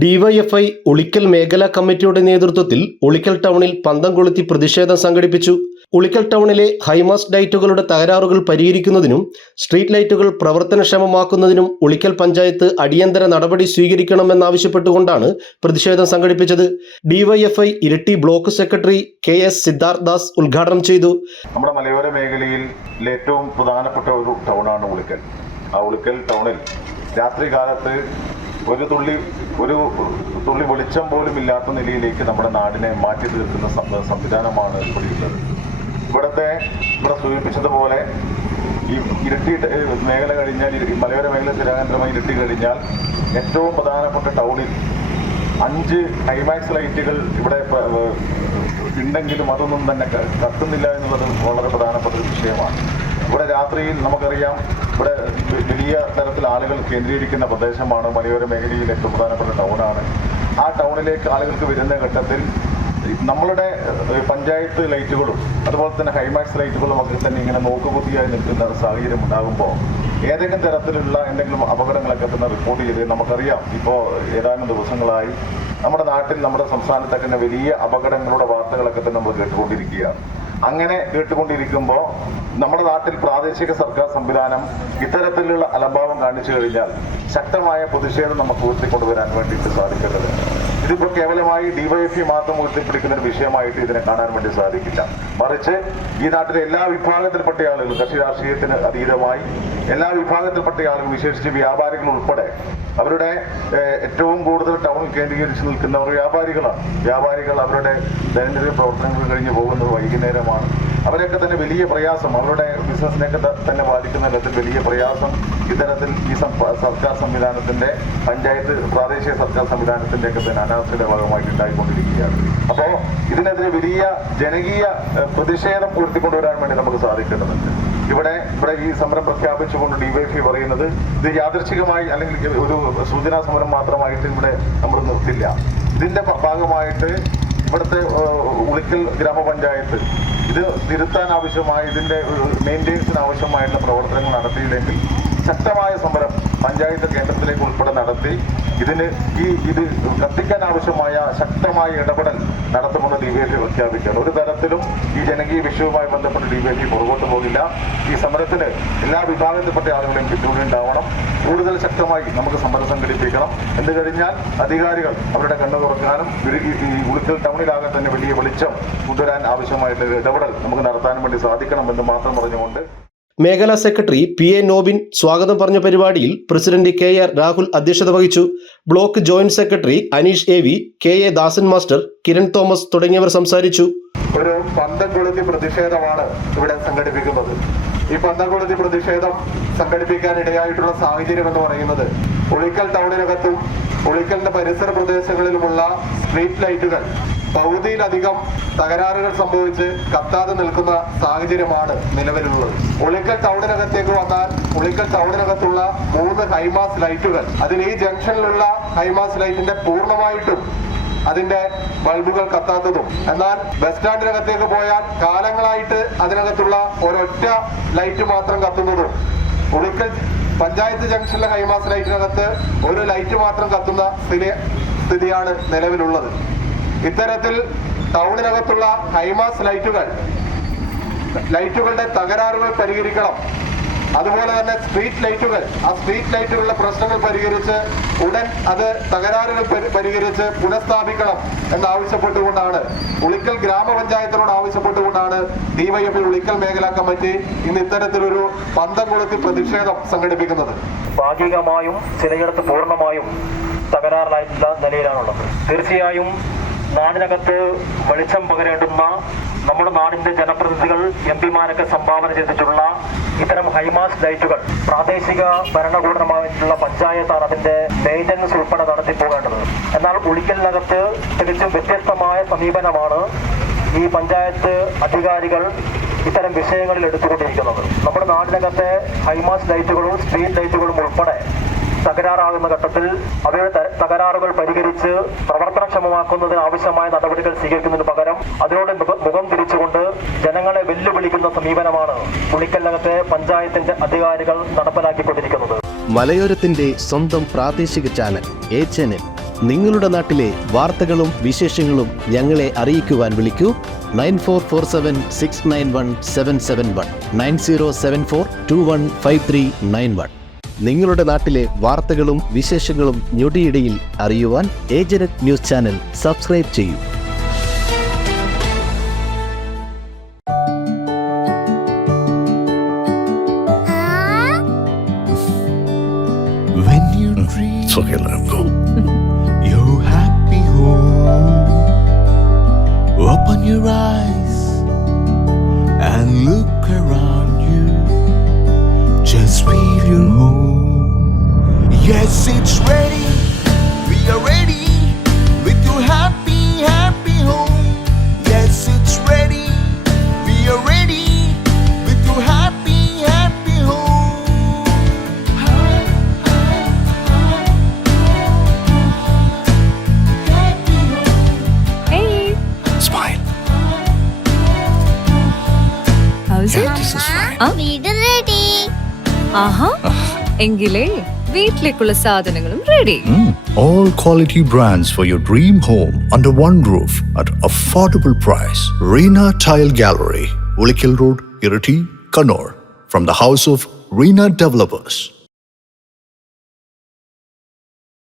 DYFI Ulikkal മേഖലാ കമ്മിറ്റിയുടെ നേതൃത്വത്തിൽ ഉളിക്കൽ ടൗണിൽ പന്തം കൊളുത്തി പ്രതിഷേധം സംഘടിപ്പിച്ചു. ഉളിക്കൽ ടൗണിലെ ഹൈമാസ്റ്റ് ലൈറ്റുകളുടെ തകരാറുകൾ പരിഹരിക്കുന്നതിനും സ്ട്രീറ്റ് ലൈറ്റുകൾ പ്രവർത്തനക്ഷമമാക്കുന്നതിനും ഉളിക്കൽ പഞ്ചായത്ത് അടിയന്തര നടപടി സ്വീകരിക്കണമെന്നാവശ്യപ്പെട്ടുകൊണ്ടാണ് പ്രതിഷേധം സംഘടിപ്പിച്ചത്. DYFI Iritty block secretary KS Siddharth Das ഉദ്ഘാടനം ചെയ്തു. നമ്മുടെ മലയോര മേഖലയിൽ ഏറ്റവും പ്രധാനപ്പെട്ട ഒരു ടൗണാണ് ഉളിക്കൽ. ആ ഉളിക്കൽ ടൗണിൽ രാത്രി കാലത്ത് ഒരു തുള്ളി വെളിച്ചം പോലും ഇല്ലാത്ത നിലയിലേക്ക് നമ്മുടെ നാടിനെ മാറ്റി തീർക്കുന്ന സംവിധാനമാണ് ഇവിടെയുള്ളത്. ഇവിടെ സൂചിപ്പിച്ചതുപോലെ ഈ ഇരിട്ടി മേഖല കഴിഞ്ഞാൽ, മലയോര മേഖല സ്ഥിരകേന്ദ്രമായി ഇരിട്ടി കഴിഞ്ഞാൽ ഏറ്റവും പ്രധാനപ്പെട്ട ടൗണിൽ 5 ഹൈമാക്സ് ലൈറ്റുകൾ ഇവിടെ ഉണ്ടെങ്കിലും അതൊന്നും തന്നെ കത്തുന്നില്ല എന്നുള്ളത് വളരെ പ്രധാനപ്പെട്ട ഒരു വിഷയമാണ്. ഇവിടെ രാത്രിയിൽ നമുക്കറിയാം, ഇവിടെ വലിയ തരത്തിൽ ആളുകൾ കേന്ദ്രീകരിക്കുന്ന പ്രദേശമാണ്. മലയോര മേഖലയിൽ ഏറ്റവും പ്രധാനപ്പെട്ട ടൗണാണ്. ആ ടൗണിലേക്ക് ആളുകൾക്ക് വരുന്ന ഘട്ടത്തിൽ നമ്മളുടെ പഞ്ചായത്ത് ലൈറ്റുകളും അതുപോലെ തന്നെ ഹൈമാക്സ് ലൈറ്റുകളും ഒക്കെ തന്നെ ഇങ്ങനെ നോക്കുകുത്തിയായി നിൽക്കുന്ന സാഹചര്യം ഉണ്ടാകുമ്പോൾ ഏതെങ്കിലും തരത്തിലുള്ള എന്തെങ്കിലും അപകടങ്ങളൊക്കെ തന്നെ റിപ്പോർട്ട് ചെയ്ത് നമുക്കറിയാം. ഇപ്പോൾ ഏതാനും ദിവസങ്ങളായി നമ്മുടെ നാട്ടിൽ, നമ്മുടെ സംസ്ഥാനത്തൊക്കെ തന്നെ വലിയ അപകടങ്ങളുടെ വാർത്തകളൊക്കെ തന്നെ നമ്മൾ കേട്ടുകൊണ്ടിരിക്കുകയാണ്. അങ്ങനെ കേട്ടുകൊണ്ടിരിക്കുമ്പോൾ നമ്മുടെ നാട്ടിൽ പ്രാദേശിക സർക്കാർ സംവിധാനം ഇത്തരത്തിലുള്ള അലംഭാവം കാണിച്ചു കഴിഞ്ഞാൽ ശക്തമായ പ്രതിഷേധം നമുക്ക് ഉയർത്തിക്കൊണ്ടുവരാൻ വേണ്ടിയിട്ട് സാധിക്കേണ്ടത്. ഇതിപ്പോൾ കേവലമായി ഡിവൈഎഫ്ഐ മാത്രം ഉയർത്തിപ്പിടിക്കുന്ന ഒരു വിഷയമായിട്ട് ഇതിനെ കാണാൻ വേണ്ടി സാധിക്കില്ല. മറിച്ച് ഈ നാട്ടിലെ എല്ലാ വിഭാഗത്തിൽപ്പെട്ട ആളുകളും, കക്ഷി രാഷ്ട്രീയത്തിന് അതീതമായി എല്ലാ വിഭാഗത്തിൽപ്പെട്ട ആളുകളും, വിശേഷിച്ച് വ്യാപാരികൾ ഉൾപ്പെടെ, അവരുടെ ഏറ്റവും കൂടുതൽ ടൗൺ കേന്ദ്രീകരിച്ച് നിൽക്കുന്നവർ വ്യാപാരികൾ അവരുടെ ദൈനംദിന പ്രവർത്തനങ്ങൾ കഴിഞ്ഞ് പോകുന്നത് വൈകുന്നേരമാണ്. അവരൊക്കെ തന്നെ വലിയ പ്രയാസം, അവരുടെ ബിസിനസ്സിനെയൊക്കെ തന്നെ ബാധിക്കുന്ന തരത്തിൽ വലിയ പ്രയാസം ഇത്തരത്തിൽ ഈ സർക്കാർ സംവിധാനത്തിന്റെ, പഞ്ചായത്ത് പ്രാദേശിക സർക്കാർ സംവിധാനത്തിന്റെ ഒക്കെ തന്നെ അനാസ്ഥയുടെ ഭാഗമായിട്ട് ഉണ്ടായിക്കൊണ്ടിരിക്കുകയാണ്. അപ്പോൾ ഇതിനെതിരെ വലിയ ജനകീയ പ്രതിഷേധം ഉയർത്തിക്കൊണ്ടുവരാൻ വേണ്ടി നമുക്ക് സാധിക്കേണ്ടതുണ്ട്. ഇവിടെ ഈ സമരം പ്രഖ്യാപിച്ചുകൊണ്ട് ഡിവൈഎഫ്ഐ പറയുന്നത് ഇത് യാദൃച്ഛികമായി അല്ലെങ്കിൽ ഒരു സൂചനാ സമരം മാത്രമായിട്ട് ഇവിടെ നമ്മൾ നിർത്തില്ല. ഇതിന്റെ ഭാഗമായിട്ട് ഇവിടുത്തെ ഉളിക്കൽ ഗ്രാമപഞ്ചായത്ത് ഇത് തിരുത്താൻ ആവശ്യമായ, ഇതിന്റെ മെയിൻ്റെനൻസിന് ആവശ്യമായിട്ടുള്ള പ്രവർത്തനങ്ങൾ നടത്തിയില്ലെങ്കിൽ ശക്തമായ സമരം പഞ്ചായത്ത് കേന്ദ്രത്തിലേക്ക് ഉൾപ്പെടെ നടത്തി ഇത് കത്തിക്കാൻ ആവശ്യമായ ശക്തമായ ഇടപെടൽ നടത്തുമെന്ന് ഡിവൈഎഫ്ഐ പ്രഖ്യാപിക്കുകയാണ്. ഒരു തരത്തിലും ഈ ജനകീയ വിഷയവുമായി ബന്ധപ്പെട്ട് ഡിവൈഎഫ്ഐ പുറകോട്ട് പോകില്ല. ഈ സമരത്തിന് എല്ലാ വിഭാഗത്തിൽപ്പെട്ട ആളുകളെയും പിന്തുണയുണ്ടാവണം. കൂടുതൽ ശക്തമായി നമുക്ക് സമരം സംഘടിപ്പിക്കണം. എന്ന് കഴിഞ്ഞാൽ അധികാരികൾ അവരുടെ കണ്ണു തുറക്കാനും ഈ ഉളിക്കൽ ടൗണിലാകെ തന്നെ വലിയ വെളിച്ചം കൊണ്ടുവരാൻ ആവശ്യമായിട്ടുള്ള ഇടപെടൽ നമുക്ക് നടത്താനും വേണ്ടി സാധിക്കണമെന്ന് മാത്രം പറഞ്ഞുകൊണ്ട് മേഖലാ സെക്രട്ടറി PA നോബിൻ സ്വാഗതം പറഞ്ഞ പരിപാടിയിൽ പ്രസിഡന്റ് KR രാഹുൽ അധ്യക്ഷത വഹിച്ചു. Block joint secretary Aneesh AV, KA ദാസൻ മാസ്റ്റർ, കിരൺ തോമസ് തുടങ്ങിയവർ സംസാരിച്ചു. ഒരു പന്തം കൊളുത്തി പ്രതിഷേധമാണ് ഇവിടെ സംഘടിപ്പിക്കുന്നത്. ഈ പന്തം കൊളുത്തി പ്രതിഷേധം സംഘടിപ്പിക്കാൻ ഇടയായിട്ടുള്ള സാഹചര്യം എന്ന് പറയുന്നത്, ഉളിക്കൽ ടൗണിനകത്തും ഉളിക്കലിന്റെ പരിസര പ്രദേശങ്ങളിലുമുള്ള സ്ട്രീറ്റ് ലൈറ്റുകൾ പകുതിയിലധികം തകരാറുകൾ സംഭവിച്ച് കത്താതെ നിൽക്കുന്ന സാഹചര്യമാണ് നിലവിലുള്ളത്. ഉളിക്കൽ ടൗണിനകത്തേക്ക് വന്നാൽ ഉളിക്കൽ ടൗണിനകത്തുള്ള 3 ഹൈമാസ് ലൈറ്റുകൾ, അതിൽ ഈ ജംഗ്ഷനിലുള്ള ഹൈമാസ് ലൈറ്റിന്റെ പൂർണ്ണമായിട്ടും അതിന്റെ ബൾബുകൾ കത്താത്തതും, എന്നാൽ ബസ് സ്റ്റാൻഡിനകത്തേക്ക് പോയാൽ കാലങ്ങളായിട്ട് അതിനകത്തുള്ള ഒരൊറ്റ ലൈറ്റ് മാത്രം കത്തുന്നതും, ഉളിക്കൽ പഞ്ചായത്ത് ജംഗ്ഷനിലെ ഹൈമാസ് ലൈറ്റിനകത്ത് ഒരു ലൈറ്റ് മാത്രം കത്തുന്ന സ്ഥിതിയാണ് നിലവിലുള്ളത്. ഇത്തരത്തിൽ ടൗണിനകത്തുള്ള ഹൈമാസ് ലൈറ്റുകളുടെ തകരാറുകൾ പരിഹരിക്കണം. അതുപോലെ തന്നെ സ്ട്രീറ്റ് ലൈറ്റുകളുടെ പ്രശ്നങ്ങൾ പരിഹരിച്ച് ഉടൻ തകരാറുകൾ പരിഹരിച്ച് പുനഃസ്ഥാപിക്കണം എന്നാവശ്യപ്പെട്ടുകൊണ്ടാണ്, ഉളിക്കൽ ഗ്രാമപഞ്ചായത്തിനോട് ആവശ്യപ്പെട്ടുകൊണ്ടാണ് ഡിവൈഎഫ്ഐ ഉളിക്കൽ മേഖലാ കമ്മിറ്റി ഇന്ന് ഇത്തരത്തിലൊരു പന്തം കൊളുത്തി പ്രതിഷേധം സംഘടിപ്പിക്കുന്നത്. ഭാഗികമായും ചിലയിടത്ത് പൂർണ്ണമായും തകരാറിലായിട്ടുള്ള നിലയിലാണുള്ളത്. തീർച്ചയായും നാടിനകത്ത് വെളിച്ചം പകരേണ്ടുന്ന നമ്മുടെ നാടിന്റെ ജനപ്രതിനിധികൾ, MP-മാരൊക്കെ സംഭാവന ചെയ്തിട്ടുള്ള ഇത്തരം ഹൈമാസ് ലൈറ്റുകൾ പ്രാദേശിക ഭരണകൂടമായിട്ടുള്ള പഞ്ചായത്താണ് അതിന്റെ മെയിൻ്റനൻസ് ഉൾപ്പെടെ നടത്തിപ്പോകേണ്ടത്. എന്നാൽ ഉളിക്കലിനകത്ത് തികച്ചും വ്യത്യസ്തമായ സമീപനമാണ് ഈ പഞ്ചായത്ത് അധികാരികൾ ഇത്തരം വിഷയങ്ങളിൽ എടുത്തുകൊണ്ടിരിക്കുന്നത്. നമ്മുടെ നാടിനകത്തെ ഹൈമാസ് ലൈറ്റുകളും സ്ട്രീറ്റ് ലൈറ്റുകളും ഉൾപ്പെടെ തകരാറാകുന്ന ഘട്ടത്തിൽ അവയുടെ തകരാറുകൾ പരിഹരിച്ച് പ്രവർത്തനക്ഷമമാക്കുന്നതിന് ആവശ്യമായ നടപടികൾ സ്വീകരിക്കുന്നതിന് പകരം അതിനോട് മുഖം തിരിച്ചുകൊണ്ട് ജനങ്ങളെ വെല്ലുവിളിക്കുന്ന സമീപനമാണ് ഉളിക്കലിനകത്തെ പഞ്ചായത്തിന്റെ അധികാരികൾ നടപ്പിലാക്കിക്കൊണ്ടിരിക്കുന്നത്. മലയോരത്തിന്റെ സ്വന്തം പ്രാദേശിക ചാനൽ A Channel നിങ്ങളുടെ നാട്ടിലെ വാർത്തകളും വിശേഷങ്ങളും ഞങ്ങളെ അറിയിക്കുവാൻ വിളിക്കൂ 9447691771 9074215391. നിങ്ങളുടെ നാട്ടിലെ വാർത്തകളും വിശേഷങ്ങളും ഞൊടിയിടയിൽ അറിയുവാൻ ഏജനറ്റ് ന്യൂസ് ചാനൽ സബ്സ്ക്രൈബ് ചെയ്യൂ. When you dream, it's okay, let him go. You're happy home. Open your eyes and look around you. Just feel your home. Yes, it's ready. We are ready with your happy, happy home. Yes, it's ready. We are ready with your happy, happy home. Hey, Smile. how's it? This is fine. വീട് ready. ആഹാ, എങ്കിലേ വീട്ടിലേക്കുള്ള സാധനങ്ങളും ready. All quality brands for your dream home under one roof at affordable price. Reena Tile Gallery, Ulikil Road, Irati, Kannur. From the house of Reena Developers.